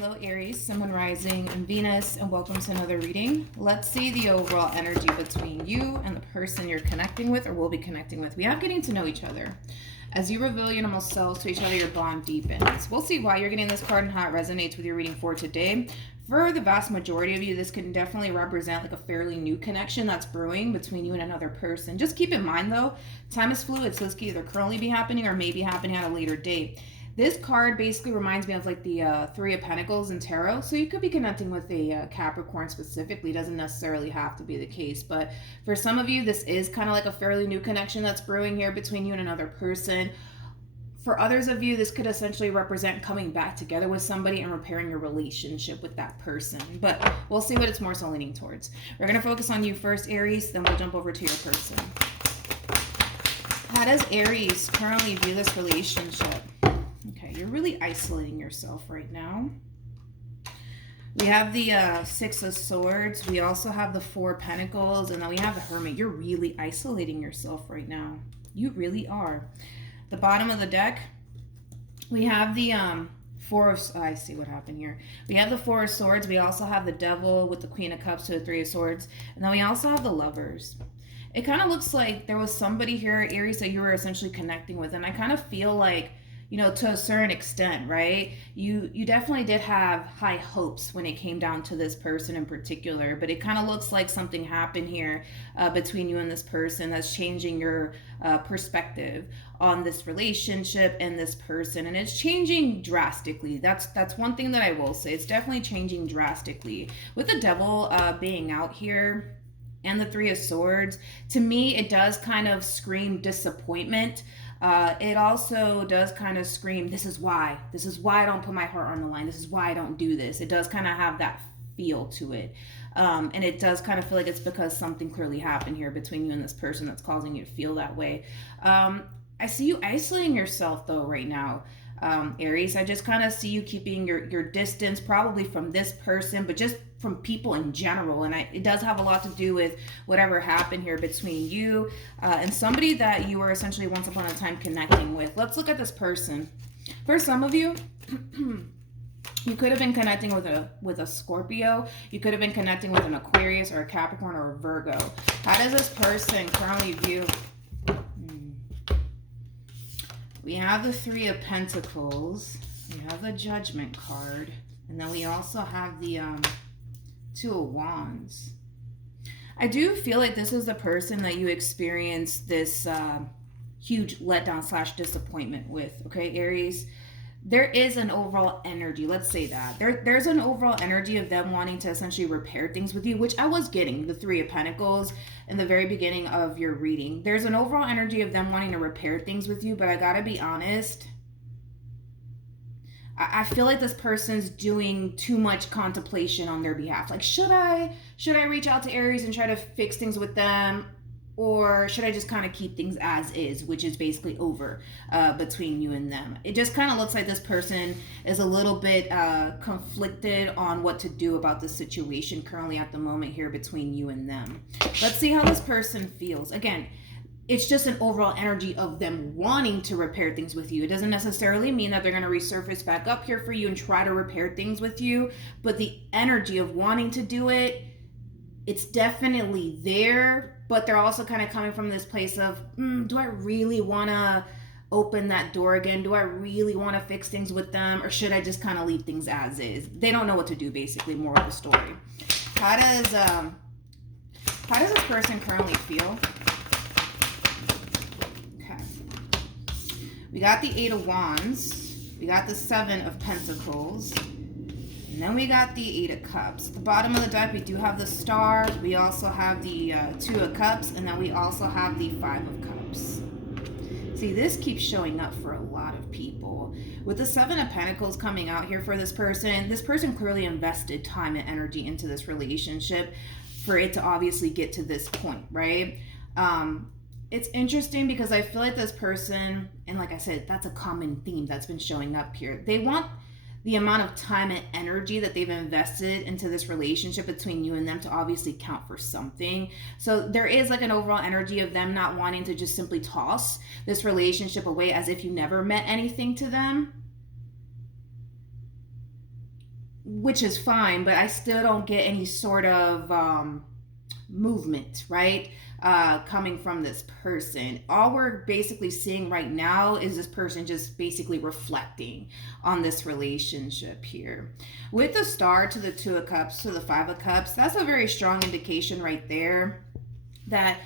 Hello Aries, Sun, Moon, Rising, and Venus, and welcome to another reading. Let's see the overall energy between you and the person you're connecting with or will be connecting with. We have getting to know each other. As you reveal your normal selves to each other, your bond deepens. We'll see why you're getting this card and how it resonates with your reading for today. For the vast majority of you, this can definitely represent like a fairly new connection that's brewing between you and another person. Just keep in mind though, time is fluid, so this could either currently be happening or maybe happening at a later date. This card basically reminds me of like the Three of Pentacles in Tarot. So you could be connecting with a Capricorn specifically. Doesn't necessarily have to be the case. But for some of you, this is kind of like a fairly new connection that's brewing here between you and another person. For others of you, this could essentially represent coming back together with somebody and repairing your relationship with that person. But we'll see what it's more so leaning towards. We're going to focus on you first, Aries. Then we'll jump over to your person. How does Aries currently view this relationship? Okay, you're really isolating yourself right now. We have the Six of Swords. We also have the Four of Pentacles. And then we have the Hermit. You're really isolating yourself right now. You really are. The bottom of the deck, we have the Four of... I see what happened here. We have the Four of Swords. We also have the Devil with the Queen of Cups to the Three of Swords. And then we also have the Lovers. It kind of looks like there was somebody here, Aries, that you were essentially connecting with. And I kind of feel like, you know, to a certain extent, right? You definitely did have high hopes when it came down to this person in particular, but it kind of looks like something happened here between you and this person that's changing your perspective on this relationship and this person, and it's changing drastically. That's one thing that I will say. It's definitely changing drastically. With the Devil being out here and the Three of Swords, to me, it does kind of scream disappointment. It also does kind of scream, this is why I don't put my heart on the line. This is why I don't do this. It does kind of have that feel to it. And it does kind of feel like it's because something clearly happened here between you and this person that's causing you to feel that way. I see you isolating yourself though right now, Aries. I just kind of see you keeping your distance, probably from this person, but just from people in general. And it does have a lot to do with whatever happened here between you and somebody that you were essentially once upon a time connecting with. Let's look at this person. For some of you, you could have been connecting with a Scorpio. You could have been connecting with an Aquarius or a Capricorn or a Virgo. How does this person currently view? We have the Three of Pentacles. We have the Judgment card. And then we also have the Two of Wands. I do feel like this is the person that you experienced this huge letdown / disappointment with, okay, Aries? There is an overall energy, let's say that. There's an overall energy of them wanting to essentially repair things with you, which I was getting the Three of Pentacles in the very beginning of your reading. There's an overall energy of them wanting to repair things with you, but I gotta be honest, I feel like this person's doing too much contemplation on their behalf. Like, should I reach out to Aries and try to fix things with them? Or should I just kind of keep things as is, which is basically over between you and them? It just kind of looks like this person is a little bit conflicted on what to do about the situation currently at the moment here between you and them. Let's see how this person feels. Again, it's just an overall energy of them wanting to repair things with you. It doesn't necessarily mean that they're going to resurface back up here for you and try to repair things with you, but the energy of wanting to do it, it's definitely there, but they're also kind of coming from this place of, do I really want to open that door again? Do I really want to fix things with them? Or should I just kind of leave things as is? They don't know what to do, basically, more of the story. How does this person currently feel? We got the Eight of Wands, we got the Seven of Pentacles, and then we got the Eight of Cups. At the bottom of the deck, we do have the Star, we also have the Two of Cups, and then we also have the Five of Cups. See, this keeps showing up for a lot of people. With the Seven of Pentacles coming out here for this person clearly invested time and energy into this relationship for it to obviously get to this point, right? It's interesting because I feel like this person, and like I said, that's a common theme that's been showing up here. They want the amount of time and energy that they've invested into this relationship between you and them to obviously count for something. So there is like an overall energy of them not wanting to just simply toss this relationship away as if you never meant anything to them. which is fine, but I still don't get any sort of movement, right? Coming from this person. All we're basically seeing right now is this person just basically reflecting on this relationship here. With the Star to the Two of Cups to the Five of Cups, that's a very strong indication right there that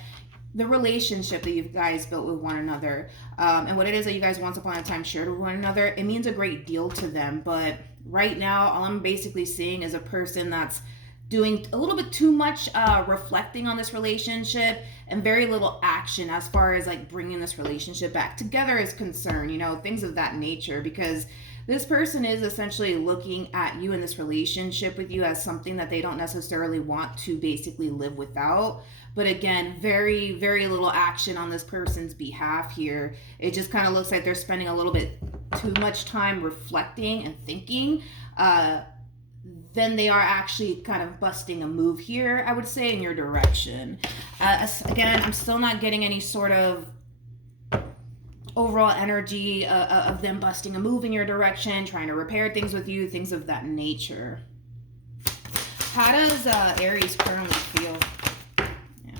the relationship that you guys built with one another, and what it is that you guys once upon a time shared with one another, it means a great deal to them. But right now, all I'm basically seeing is a person that's doing a little bit too much reflecting on this relationship and very little action as far as like bringing this relationship back together is concerned, you know, things of that nature. Because this person is essentially looking at you in this relationship with you as something that they don't necessarily want to basically live without. But again, very, very little action on this person's behalf here. It just kind of looks like they're spending a little bit too much time reflecting and thinking. Then they are actually kind of busting a move here, I would say, in your direction. Again, I'm still not getting any sort of overall energy of them busting a move in your direction, trying to repair things with you, things of that nature. How does Aries currently feel? Yeah.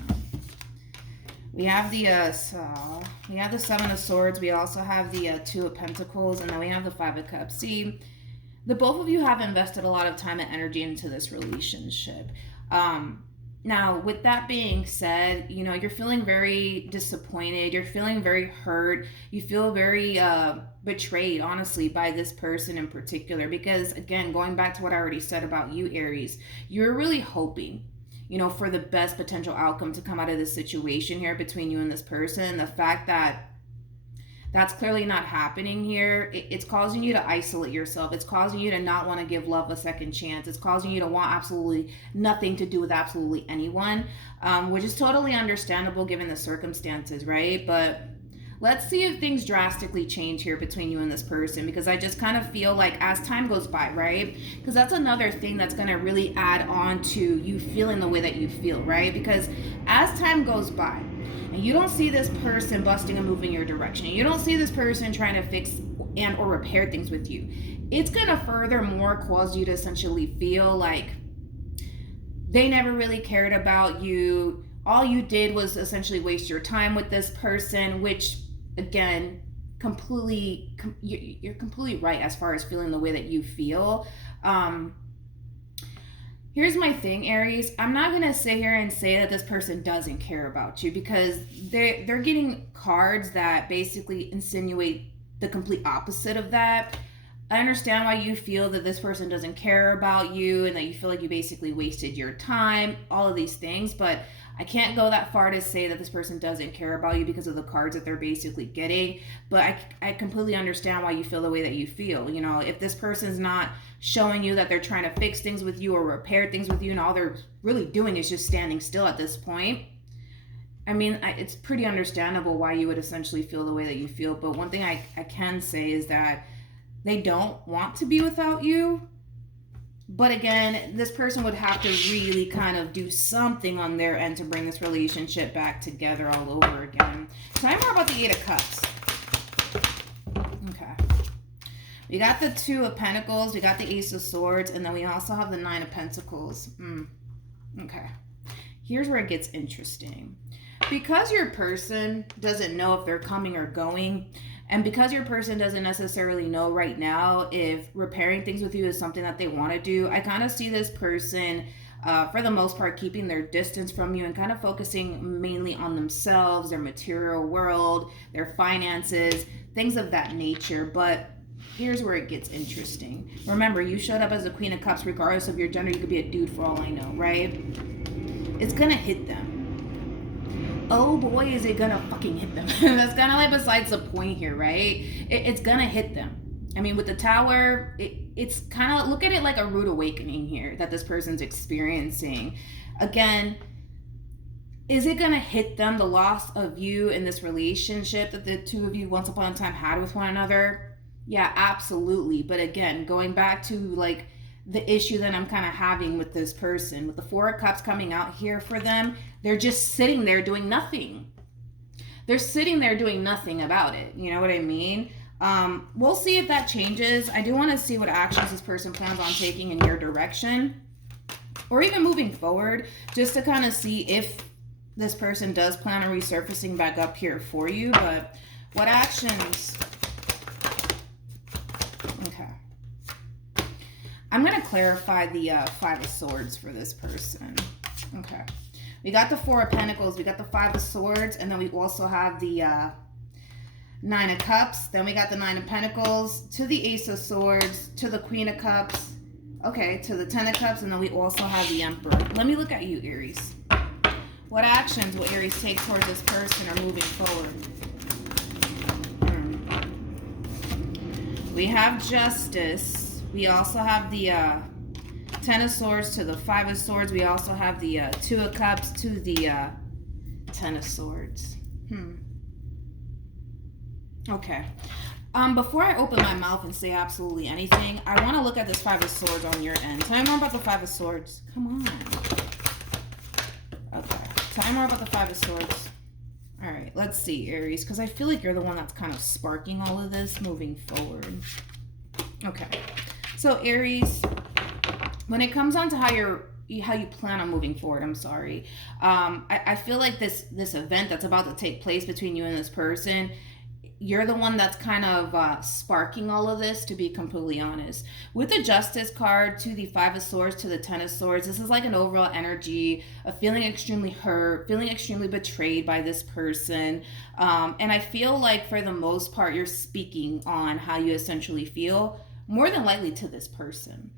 We have the Seven of Swords. We also have the Two of Pentacles, and then we have the Five of Cups. See, the both of you have invested a lot of time and energy into this relationship. Now, with that being said, you know, you're feeling very disappointed. You're feeling very hurt. You feel very betrayed, honestly, by this person in particular. Because, again, going back to what I already said about you, Aries, you're really hoping, you know, for the best potential outcome to come out of this situation here between you and this person. The fact that that's clearly not happening here. It's causing you to isolate yourself. It's causing you to not want to give love a second chance. It's causing you to want absolutely nothing to do with absolutely anyone, which is totally understandable given the circumstances, right? But let's see if things drastically change here between you and this person, because I just kind of feel like as time goes by, right? Because that's another thing that's going to really add on to you feeling the way that you feel, right? Because as time goes by, and you don't see this person busting a move in your direction, you don't see this person trying to fix and or repair things with you, it's going to furthermore cause you to essentially feel like they never really cared about you. All you did was essentially waste your time with this person, which, again, you're completely right as far as feeling the way that you feel. Here's my thing, Aries. I'm not going to sit here and say that this person doesn't care about you, because they're getting cards that basically insinuate the complete opposite of that. I understand why you feel that this person doesn't care about you and that you feel like you basically wasted your time, all of these things, but I can't go that far to say that this person doesn't care about you because of the cards that they're basically getting. But I completely understand why you feel the way that you feel. You know, if this person's not showing you that they're trying to fix things with you or repair things with you, and all they're really doing is just standing still at this point, I mean, it's pretty understandable why you would essentially feel the way that you feel. But one thing I can say is that they don't want to be without you. But again, this person would have to really kind of do something on their end to bring this relationship back together all over again. Tell me more about the Eight of Cups. Okay. We got the Two of Pentacles, we got the Ace of Swords, and then we also have the Nine of Pentacles. Okay. Here's where it gets interesting. Because your person doesn't know if they're coming or going, and because your person doesn't necessarily know right now if repairing things with you is something that they want to do, I kind of see this person, for the most part, keeping their distance from you and kind of focusing mainly on themselves, their material world, their finances, things of that nature. But here's where it gets interesting. Remember, you showed up as a Queen of Cups regardless of your gender. You could be a dude for all I know, right? It's going to hit them. Oh boy, is it gonna fucking hit them. That's kind of like besides the point here, right? It's gonna hit them. I mean, with the Tower, it's kind of, look at it like a rude awakening here that this person's experiencing. Again, is it gonna hit them, the loss of you in this relationship that the two of you once upon a time had with one another? Yeah, absolutely. But again, going back to like the issue that I'm kind of having with this person, with the Four of Cups coming out here for them, they're just sitting there doing nothing. They're sitting there doing nothing about it. You know what I mean? We'll see if that changes. I do want to see what actions this person plans on taking in your direction, or even moving forward, just to kind of see if this person does plan on resurfacing back up here for you. But what actions? Okay. I'm going to clarify the Five of Swords for this person. Okay. We got the Four of Pentacles, we got the Five of Swords, and then we also have the Nine of Cups. Then we got the Nine of Pentacles, to the Ace of Swords, to the Queen of Cups, okay, to the Ten of Cups, and then we also have the Emperor. Let me look at you, Aries. What actions will Aries take towards this person or moving forward? We have Justice. We also have the Ten of Swords to the Five of Swords. We also have the Two of Cups to the Ten of Swords. Okay. Before I open my mouth and say absolutely anything, I want to look at this Five of Swords on your end. Tell me more about the Five of Swords. Come on. Okay. Tell me more about the Five of Swords. All right. Let's see, Aries, because I feel like you're the one that's kind of sparking all of this moving forward. Okay. So, Aries, when it comes on to how you plan on moving forward, I feel like this event that's about to take place between you and this person, you're the one that's kind of sparking all of this, to be completely honest. With the Justice card to the Five of Swords to the Ten of Swords, this is like an overall energy of feeling extremely hurt, feeling extremely betrayed by this person. And I feel like for the most part, you're speaking on how you essentially feel, more than likely to this person.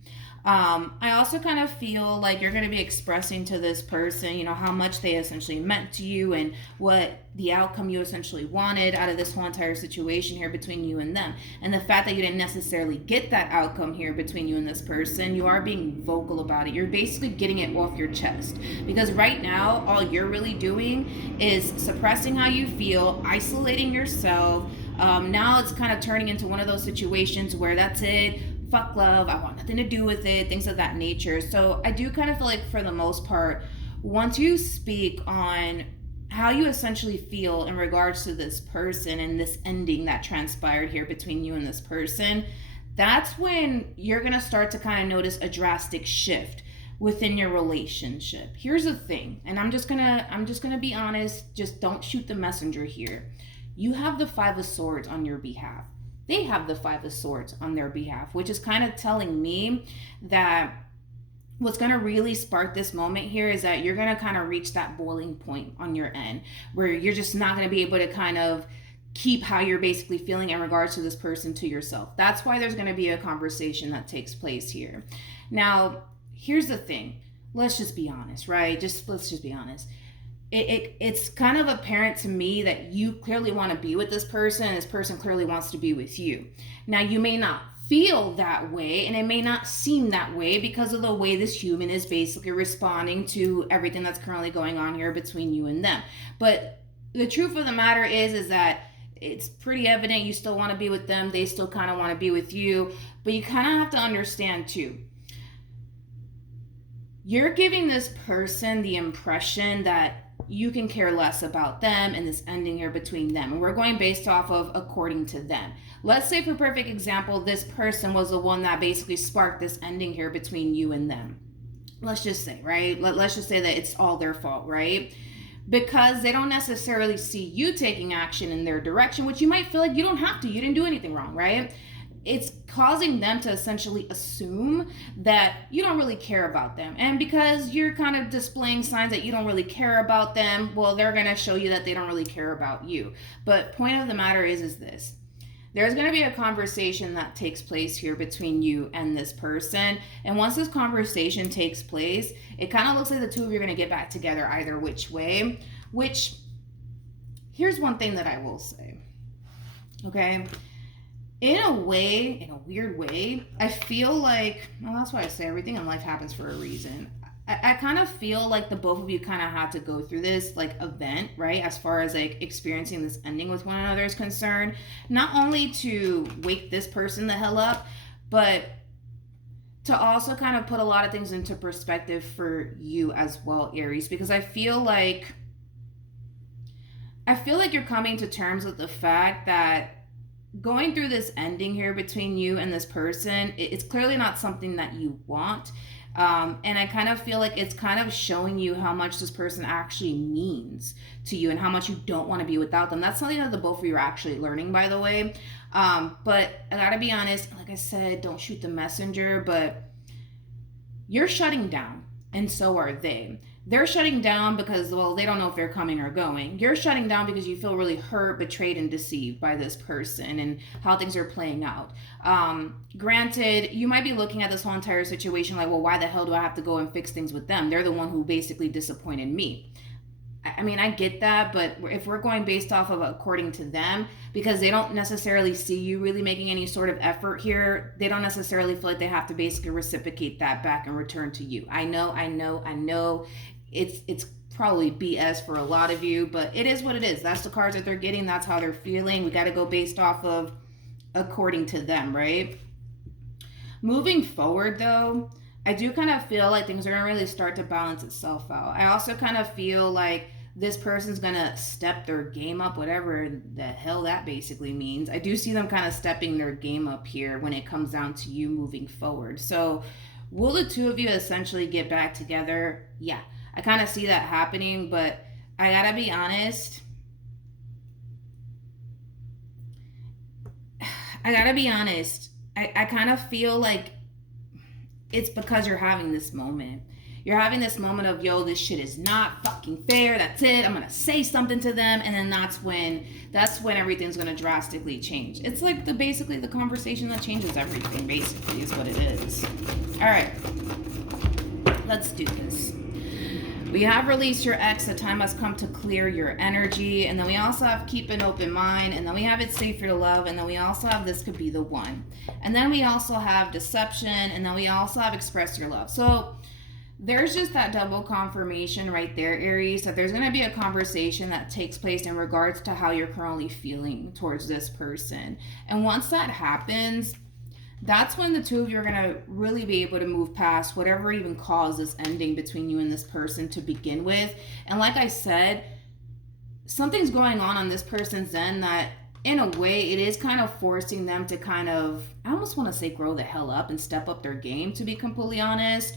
I also kind of feel like you're going to be expressing to this person, how much they essentially meant to you and what the outcome you essentially wanted out of this whole entire situation here between you and them. And the fact that you didn't necessarily get that outcome here between you and this person, you are being vocal about it. You're basically getting it off your chest. Because right now, all you're really doing is suppressing how you feel, isolating yourself. Now it's kind of turning into one of those situations where that's it. Fuck love, I want nothing to do with it, things of that nature. So I do kind of feel like for the most part, once you speak on how you essentially feel in regards to this person and this ending that transpired here between you and this person, that's when you're going to start to kind of notice a drastic shift within your relationship. Here's the thing, and I'm just gonna be honest, just don't shoot the messenger here. You have the Five of Swords on your behalf. They have the Five of Swords on their behalf, which is kind of telling me that what's going to really spark this moment here is that you're going to kind of reach that boiling point on your end where you're just not going to be able to kind of keep how you're basically feeling in regards to this person to yourself. That's why there's going to be a conversation that takes place here. Now, here's the thing. Let's just be honest, right? Let's just be honest. It's kind of apparent to me that you clearly want to be with this person and this person clearly wants to be with you. Now, you may not feel that way and it may not seem that way because of the way this human is basically responding to everything that's currently going on here between you and them. But the truth of the matter is that it's pretty evident you still want to be with them. They still kind of want to be with you. But you kind of have to understand too, you're giving this person the impression that you can care less about them and this ending here between them. And we're going based off of according to them. Let's say, for perfect example, this person was the one that basically sparked this ending here between you and them. Let's just say, right? Let's just say that it's all their fault, right? Because they don't necessarily see you taking action in their direction, which you might feel like you don't have to. You didn't do anything wrong, right? It's causing them to essentially assume that you don't really care about them. And because you're kind of displaying signs that you don't really care about them, well, they're going to show you that they don't really care about you. But point of the matter is this. There's going to be a conversation that takes place here between you and this person. And once this conversation takes place, it kind of looks like the two of you are going to get back together either which way. Which, here's one thing that I will say. Okay? In a way, in a weird way, I feel like, well, that's why I say everything in life happens for a reason. I kind of feel like the both of you kind of had to go through this like event, right? As far as like experiencing this ending with one another is concerned, not only to wake this person the hell up, but to also kind of put a lot of things into perspective for you as well, Aries, because I feel like you're coming to terms with the fact that going through this ending here between you and this person, it's clearly not something that you want. And I kind of feel like it's kind of showing you how much this person actually means to you and how much you don't want to be without them. That's something that the both of you are actually learning, by the way. But I gotta be honest, like I said, don't shoot the messenger, but you're shutting down, and so are they. They're shutting down because, well, they don't know if they're coming or going. You're shutting down because you feel really hurt, betrayed, and deceived by this person and how things are playing out. Granted, you might be looking at this whole entire situation like, well, why the hell do I have to go and fix things with them? They're the one who basically disappointed me. I mean, I get that, but if we're going based off of according to them, because they don't necessarily see you really making any sort of effort here, they don't necessarily feel like they have to basically reciprocate that back and return to you. I know. It's probably BS for a lot of you, but it is what it is. That's the cards that they're getting. That's how they're feeling. We got to go based off of according to them, right? Moving forward, though, I do kind of feel like things are going to really start to balance itself out. I also kind of feel like this person's going to step their game up, whatever the hell that basically means. I do see them kind of stepping their game up here when it comes down to you moving forward. So will the two of you essentially get back together? Yeah, I kind of see that happening, but I got to be honest. I kind of feel like it's because you're having this moment. You're having this moment of, yo, this shit is not fucking fair. That's it. I'm gonna say something to them, and then that's when everything's gonna drastically change. It's like basically the conversation that changes everything. Basically, is what it is. All right, let's do this. We have released your ex. The time has come to clear your energy, and then we also have keep an open mind, and then we have it's safe for love, and then we also have this could be the one, and then we also have deception, and then we also have express your love. So there's just that double confirmation right there, Aries, that there's going to be a conversation that takes place in regards to how you're currently feeling towards this person. And once that happens, that's when the two of you are going to really be able to move past whatever even caused this ending between you and this person to begin with. And like I said, something's going on this person's end that in a way it is kind of forcing them to kind of, I almost want to say grow the hell up and step up their game, to be completely honest.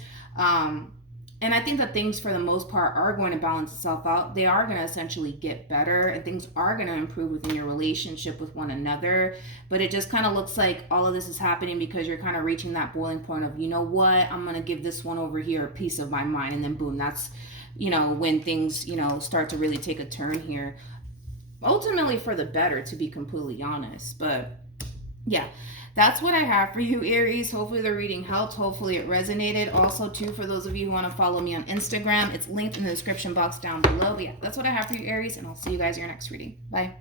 And I think that things for the most part are going to balance itself out. They are going to essentially get better, and things are going to improve within your relationship with one another. But it just kind of looks like all of this is happening because you're kind of reaching that boiling point of, you know what, I'm going to give this one over here a piece of my mind. And then boom, that's, when things, start to really take a turn here. Ultimately for the better, to be completely honest. But yeah, that's what I have for you, Aries. Hopefully the reading helped. Hopefully it resonated. Also, too, for those of you who want to follow me on Instagram, it's linked in the description box down below. But yeah, that's what I have for you, Aries, and I'll see you guys in your next reading. Bye.